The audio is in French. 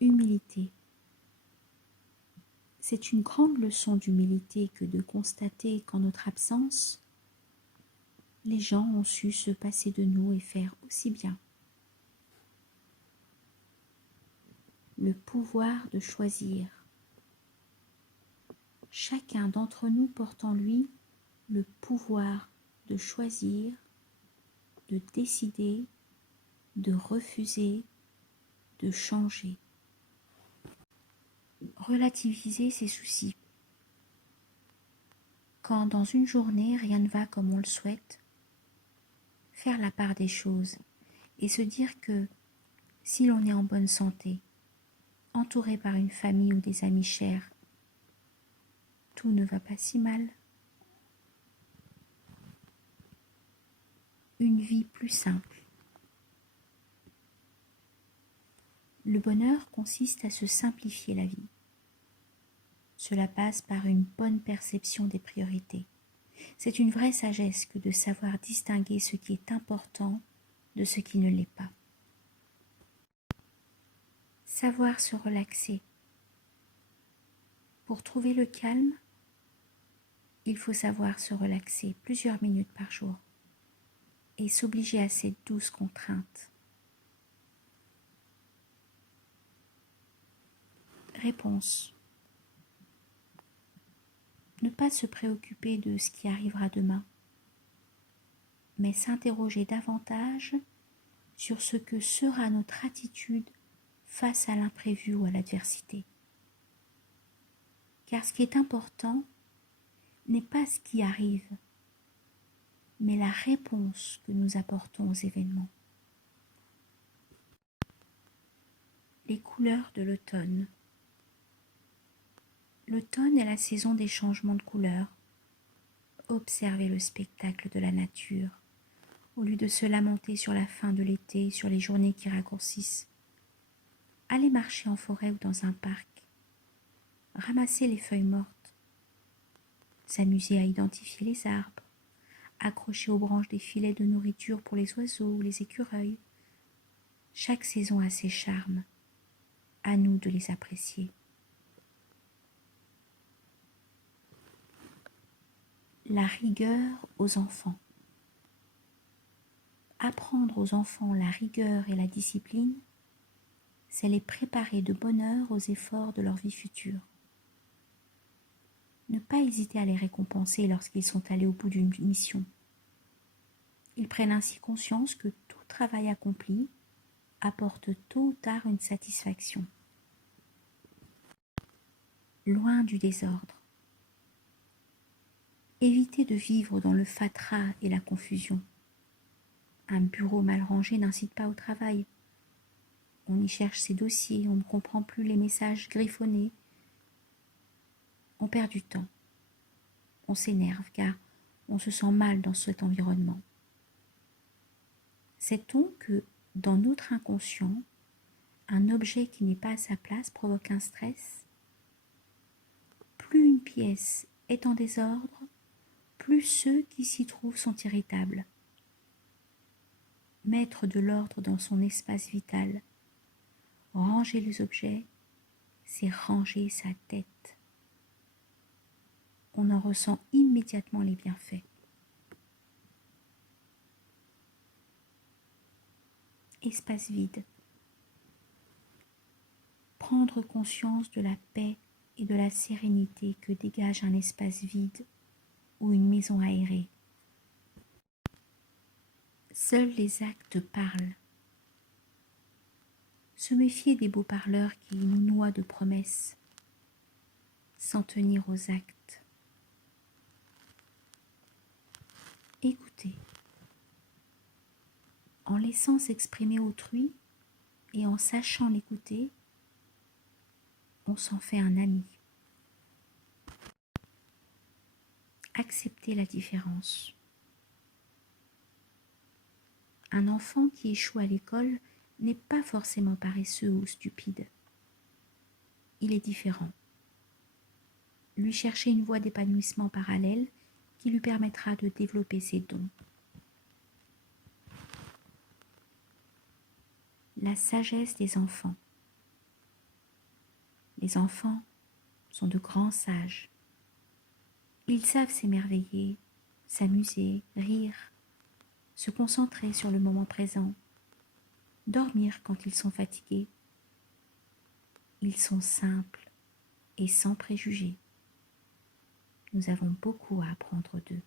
Humilité. C'est une grande leçon d'humilité que de constater qu'en notre absence, les gens ont su se passer de nous et faire aussi bien. Le pouvoir de choisir. Chacun d'entre nous porte en lui le pouvoir de choisir, de décider, de refuser, de changer. Relativiser ses soucis. Quand dans une journée rien ne va comme on le souhaite, faire la part des choses et se dire que si l'on est en bonne santé, entouré par une famille ou des amis chers, tout ne va pas si mal. Une vie plus simple. Le bonheur consiste à se simplifier la vie. Cela passe par une bonne perception des priorités. C'est une vraie sagesse que de savoir distinguer ce qui est important de ce qui ne l'est pas. Savoir se relaxer. Pour trouver le calme, il faut savoir se relaxer plusieurs minutes par jour et s'obliger à cette douce contrainte. Réponse. Ne pas se préoccuper de ce qui arrivera demain, mais s'interroger davantage sur ce que sera notre attitude face à l'imprévu ou à l'adversité. Car ce qui est important n'est pas ce qui arrive, mais la réponse que nous apportons aux événements. Les couleurs de l'automne. L'automne est la saison des changements de couleurs. Observez le spectacle de la nature, au lieu de se lamenter sur la fin de l'été, sur les journées qui raccourcissent. Allez marcher en forêt ou dans un parc. Ramasser les feuilles mortes. S'amuser à identifier les arbres. Accrocher aux branches des filets de nourriture pour les oiseaux ou les écureuils. Chaque saison a ses charmes. À nous de les apprécier. La rigueur aux enfants. Apprendre aux enfants la rigueur et la discipline, c'est les préparer de bonne heure aux efforts de leur vie future. Ne pas hésiter à les récompenser lorsqu'ils sont allés au bout d'une mission. Ils prennent ainsi conscience que tout travail accompli apporte tôt ou tard une satisfaction. Loin du désordre. Évitez de vivre dans le fatras et la confusion. Un bureau mal rangé n'incite pas au travail. On y cherche ses dossiers, on ne comprend plus les messages griffonnés. On perd du temps. On s'énerve car on se sent mal dans cet environnement. Sait-on que dans notre inconscient, un objet qui n'est pas à sa place provoque un stress? Plus une pièce est en désordre, plus ceux qui s'y trouvent sont irritables. Mettre de l'ordre dans son espace vital, ranger les objets, c'est ranger sa tête. On en ressent immédiatement les bienfaits. Espace vide. Prendre conscience de la paix et de la sérénité que dégage un espace vide ou une maison aérée. Seuls les actes parlent. Se méfier des beaux parleurs qui nous noient de promesses, s'en tenir aux actes. Écouter. En laissant s'exprimer autrui et en sachant l'écouter, on s'en fait un ami. Accepter la différence. Un enfant qui échoue à l'école n'est pas forcément paresseux ou stupide. Il est différent. Lui chercher une voie d'épanouissement parallèle qui lui permettra de développer ses dons. La sagesse des enfants. Les enfants sont de grands sages. Ils savent s'émerveiller, s'amuser, rire, se concentrer sur le moment présent, dormir quand ils sont fatigués. Ils sont simples et sans préjugés. Nous avons beaucoup à apprendre d'eux.